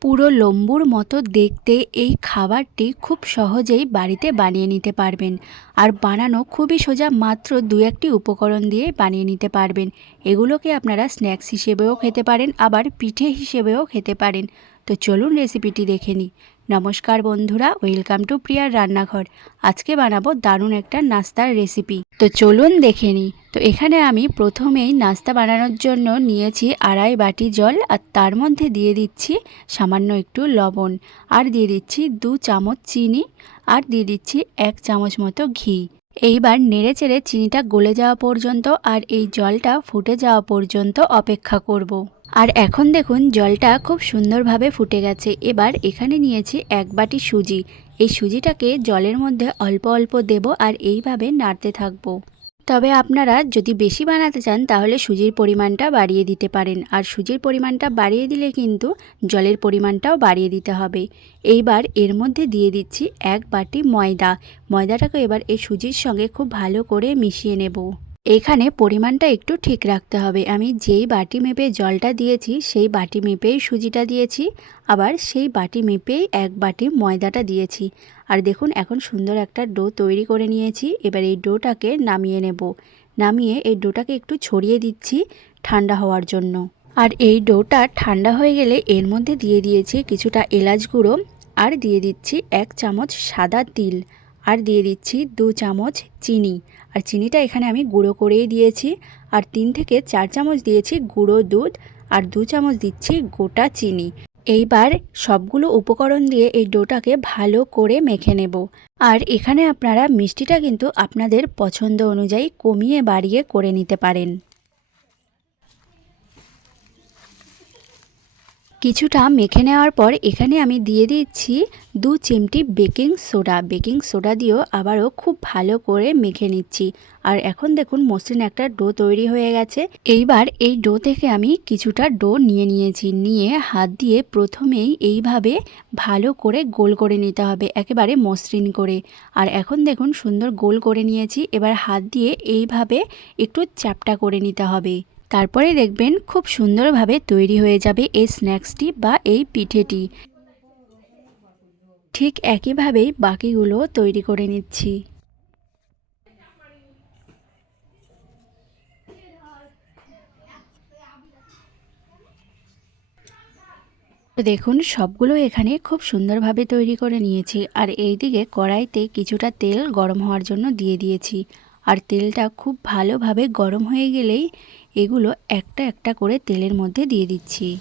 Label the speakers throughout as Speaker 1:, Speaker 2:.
Speaker 1: পুরো লম্বুর মতো দেখতে এই খাবারটি খুব সহজেই বাড়িতে বানিয়ে নিতে পারবেন। আর বানানো খুবই সোজা মাত্র দু একটি উপকরণ দিয়ে বানিয়ে নিতে পারবেন। এগুলোকে আপনারা স্ন্যাক্স হিসেবেও খেতে পারেন, আবার পিঠে হিসেবেও খেতে পারেন। তো চলুন রেসিপিটি দেখে নিই। নমস্কার বন্ধুরা, ওয়েলকাম টু প্রিয়ার রান্নাঘর। আজকে বানাবো দারুণ একটা নাস্তার রেসিপি। তো চলুন দেখে নিই। তো এখানে আমি প্রথমেই নাস্তা বানানোর জন্য নিয়েছি আড়াই বাটি জল আর তার মধ্যে দিয়ে দিচ্ছি সামান্য একটু লবণ। আর দিয়ে দিচ্ছি দু চামচ চিনি আর দিয়ে দিচ্ছি এক চামচ মতো ঘি। এইবার নেড়ে চেড়ে চিনিটা গলে যাওয়া পর্যন্ত আর এই জলটা ফুটে যাওয়া পর্যন্ত অপেক্ষা করব। আর এখন দেখুন, জলটা খুব সুন্দরভাবে ফুটে গেছে। এবার এখানে নিয়েছি এক বাটি সুজি। এই সুজিটাকে জলের মধ্যে অল্প অল্প দেব আর এইভাবে নাড়তে থাকব। তবে আপনারা যদি বেশি বানাতে চান, তাহলে সুজির পরিমাণটা বাড়িয়ে দিতে পারেন। আর সুজির পরিমাণটা বাড়িয়ে দিলে কিন্তু জলের পরিমাণটাও বাড়িয়ে দিতে হবে। এইবার এর মধ্যে দিয়ে দিচ্ছি এক বাটি ময়দা। ময়দাটাকে এবার এই সুজির সঙ্গে খুব ভালো করে মিশিয়ে নেব। এখানে পরিমাণটা একটু ঠিক রাখতে হবে। আমি যেই বাটি মেপে জলটা দিয়েছি, সেই বাটি মেপেই সুজিটা দিয়েছি। আবার সেই বাটি মেপেই এক বাটি ময়দাটা দিয়েছি। আর দেখুন, এখন সুন্দর একটা ডো তৈরি করে নিয়েছি। এবার এই ডোটাকে নামিয়ে নেব। নামিয়ে এই ডোটাকে একটু ছড়িয়ে দিচ্ছি ঠান্ডা হওয়ার জন্য। আর এই ডোটা ঠান্ডা হয়ে গেলে এর মধ্যে দিয়ে দিয়েছি কিছুটা এলাচ গুঁড়ো আর দিয়ে দিচ্ছি এক চামচ সাদা তিল। আর দিয়ে দিচ্ছি দু চামচ চিনি। আর চিনিটা এখানে আমি গুঁড়ো করেই দিয়েছি। আর তিন থেকে চার চামচ দিয়েছি গুঁড়ো দুধ আর দু চামচ দিচ্ছি গোটা চিনি। এইবার সবগুলো উপকরণ দিয়ে এই ডোটাকে ভালো করে মেখে নেব। আর এখানে আপনারা মিষ্টিটা কিন্তু আপনাদের পছন্দ অনুযায়ী কমিয়ে বাড়িয়ে করে নিতে পারেন। কিছুটা মেখে নেওয়ার পর এখানে আমি দিয়ে দিচ্ছি দু চিমটি বেকিং সোডা। বেকিং সোডা দিয়েও আবারও খুব ভালো করে মেখে নিচ্ছি। আর এখন দেখুন, মসৃণ একটা ডো তৈরি হয়ে গেছে। এইবার এই ডো থেকে আমি কিছুটা ডো নিয়ে নিয়েছি। নিয়ে হাত দিয়ে প্রথমেই এইভাবে ভালো করে গোল করে নিতে হবে, একেবারে মসৃণ করে। আর এখন দেখুন, সুন্দর গোল করে নিয়েছি। এবার হাত দিয়ে এইভাবে একটু চ্যাপটা করে নিতে হবে। তারপরে দেখবেন খুব সুন্দরভাবে তৈরি হয়ে যাবে এই স্ন্যাক্সটি বা এই পিঠেটি। ঠিক একইভাবেই বাকিগুলো তৈরি করে নিচ্ছি। দেখুন, সবগুলো এখানে খুব সুন্দরভাবে তৈরি করে নিয়েছি আর এই দিকে কড়াইতে কিছুটা তেল গরম হওয়ার জন্য দিয়ে দিয়েছি। আর তেলটা খুব ভালোভাবে গরম হয়ে গেলেই এগুলো একটা একটা করে তেলের মধ্যে দিয়ে দিচ্ছি।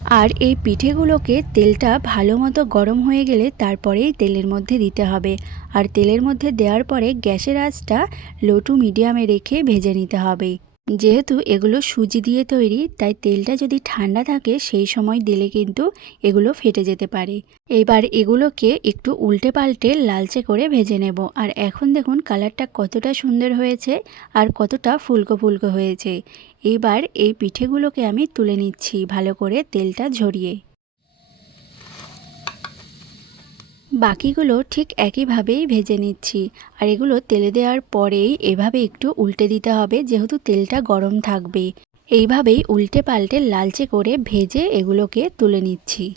Speaker 1: আর এই পিঠেগুলোকে তেলটা ভালো মতো গরম হয়ে গেলে তারপরেই তেলের মধ্যে দিতে হবে। আর তেলের মধ্যে দেওয়ার পরে গ্যাসের আঁচটা লো টু মিডিয়ামে রেখে ভেজে নিতে হবে। যেহেতু এগুলো সুজি দিয়ে তৈরি, তাই তেলটা যদি ঠান্ডা থাকে, সেই সময় দিলে কিন্তু এগুলো ফেটে যেতে পারে। এবার এগুলোকে একটু উল্টে পাল্টে লালচে করে ভেজে নেব। আর এখন দেখুন কালারটা কতটা সুন্দর হয়েছে আর কতটা ফুলকো ফুলকো হয়েছে। এবার এই পিঠেগুলোকে আমি তুলে নিচ্ছি ভালো করে তেলটা ঝরিয়ে। বাকিগুলো ঠিক একইভাবেই ভেজে নিচ্ছি। আর এগুলো তেলে দেওয়ার পরেই এভাবে একটু উল্টে দিতে হবে, যেহেতু তেলটা গরম থাকবে। এইভাবেই উল্টে পাল্টে লালচে করে ভেজে এগুলোকে তুলে নিচ্ছি।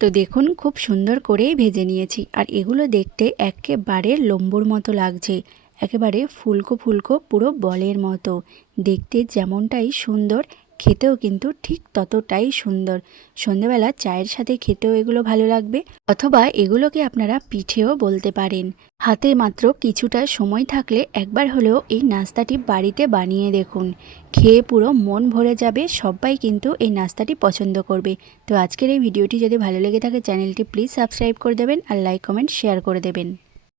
Speaker 1: তো দেখুন, খুব সুন্দর করেই ভেজে নিয়েছি। আর এগুলো দেখতে একেবারে লম্বুর মতো লাগছে। একেবারে ফুলকো ফুলকো পুরো বলের মতো। দেখতে যেমনটাই সুন্দর খেতেও কিন্তু ঠিক ততটাই সুন্দর। সন্ধেবেলা চায়ের সাথে খেতেও এগুলো ভালো লাগবে, অথবা এগুলোকে আপনারা পিঠেও বলতে পারেন। হাতে মাত্র কিছুটা সময় থাকলে একবার হলেও এই নাস্তাটি বাড়িতে বানিয়ে দেখুন। খেয়ে পুরো মন ভরে যাবে, সবাই কিন্তু এই নাস্তাটি পছন্দ করবে। তো আজকের এই ভিডিওটি যদি ভালো লেগে থাকে, চ্যানেলটি প্লিজ সাবস্ক্রাইব করে দেবেন আর লাইক, কমেন্ট, শেয়ার করে দেবেন।